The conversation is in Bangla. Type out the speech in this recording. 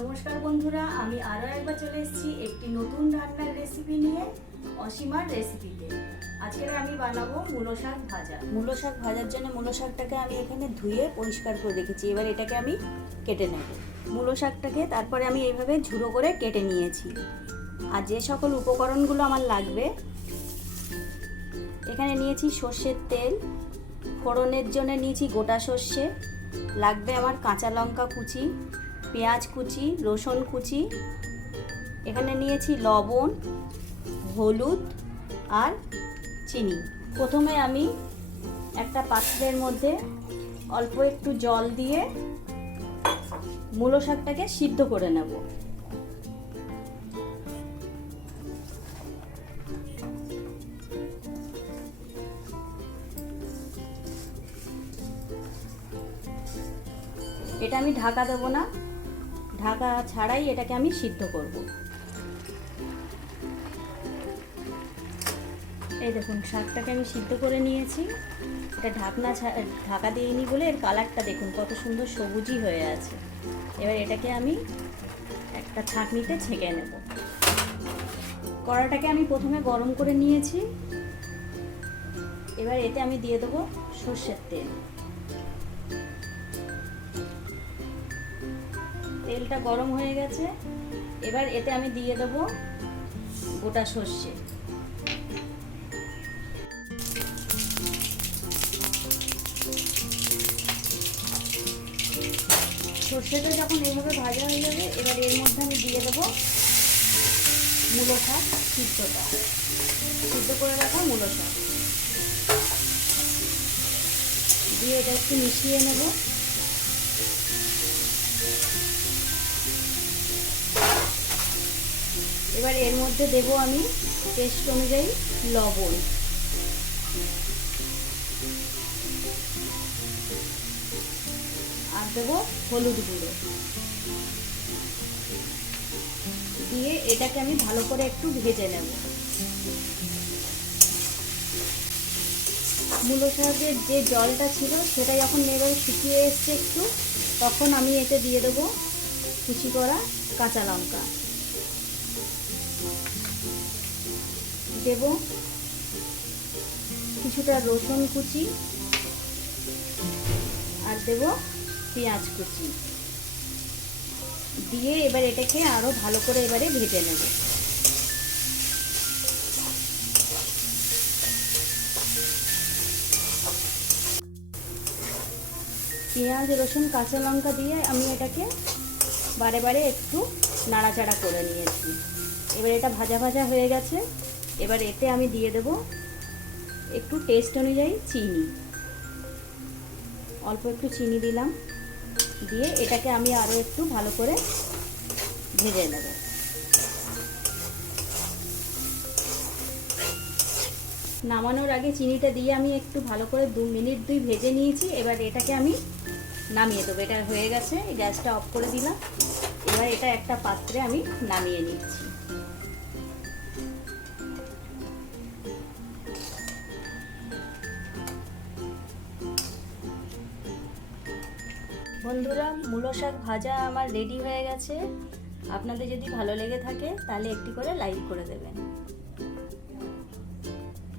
নমস্কার বন্ধুরা, আমি আরও একবার চলে এসেছি একটি নতুন রান্নার রেসিপি নিয়ে, অসীমার রেসিপিতে। আজকে আমি বানাবো মূলো শাক ভাজা। মূলো শাক ভাজার জন্য মূলো শাকটাকে আমি এখানে ধুয়ে পরিষ্কার করে রেখেছি। এবার এটাকে আমি কেটে নেব। মূলো শাকটাকে তারপরে আমি এইভাবে ঝুড়ো করে কেটে নিয়েছি। আর যে সকল উপকরণগুলো আমার লাগবে, এখানে নিয়েছি সর্ষের তেল, ফোড়নের জন্য নিয়েছি গোটা সর্ষে, লাগবে আমার কাঁচা লঙ্কা কুচি, পেঁয়াজ কুচি, রসুন কুচি, এখানে নিয়েছি লবণ, হলুদ আর চিনি। প্রথমে আমি একটা পাত্রের মধ্যে অল্প একটু জল দিয়ে মূলো শাকটাকে সিদ্ধ করে নেব। এটা আমি ঢাকা দেবো না, ঢাকা ছাড়াই এটাকে আমি সিদ্ধ করব। এই দেখুন, শাকটাকে আমি সিদ্ধ করে নিয়েছি। এটা ঢাকা দিইনি বলে এর কালারটা দেখুন কত সুন্দর সবুজই হয়ে আছে। এবার এটাকে আমি একটা ছাঁকনিতে ছেঁকে নেব। কড়াটাকে আমি প্রথমে গরম করে নিয়েছি। এবার এতে আমি দিয়ে দেবো সর্ষের তেল। তেলটা গরম হয়ে গেছে। এবার এতে আমি দিয়ে দেবো গোটা সর্ষে। সর্ষেটা যখন এইভাবে ভাজা হয়ে যাবে, এবার এর মধ্যে আমি দিয়ে দেবো মূলো শাক সিদ্ধ করে রাখা মূলো শাক দিয়ে এটা একটু মিশিয়ে নেব। এবার এর মধ্যে দেব আমি টেস্ট অনুযায়ী লবণ, আর দেব হলুদ গুঁড়ো দিয়ে এটাকে আমি ভালো করে একটু ভেজে নেব। মূলো শাকের যে জলটা ছিল সেটা যখন এবার শুকিয়ে এসছে একটু, তখন আমি এতে দিয়ে দেব কুচি করা কাঁচা লঙ্কা, দেব কিছুটা রসুন কুচি, আর দেব পেঁয়াজ কুচি দিয়ে এবার এটাকে আরো ভালো করে এবারে ভেজে নেব। পেঁয়াজ, রসুন, কাঁচা লঙ্কা দিয়ে আমি এটাকে বারে বারে একটু নাড়াচাড়া করে নিয়েছি। এবার এটা ভাজা ভাজা হয়ে গেছে। এবার এতে আমি দিয়ে দেব একটু টেস্ট অনুযায়ী চিনি, অল্প একটু চিনি দিলাম, দিয়ে এটাকে আমি আরও একটু ভালো করে ভেজে নেব। নামানোর আগে চিনিটা দিয়ে আমি একটু ভালো করে 2 মিনিট ভেজে নিয়েছি। এবার এটাকে আমি নামিয়ে দেবো। এটা হয়ে গেছে, গ্যাসটা অফ করে দিলাম। এবার এটা একটা পাত্রে আমি নামিয়ে নিচ্ছি। বন্ধুরা, মূলো শাক ভাজা আমার রেডি হয়ে গেছে। আপনাদের যদি ভালো লেগে থাকে তাহলে একটি করে লাইক করে দেবেন।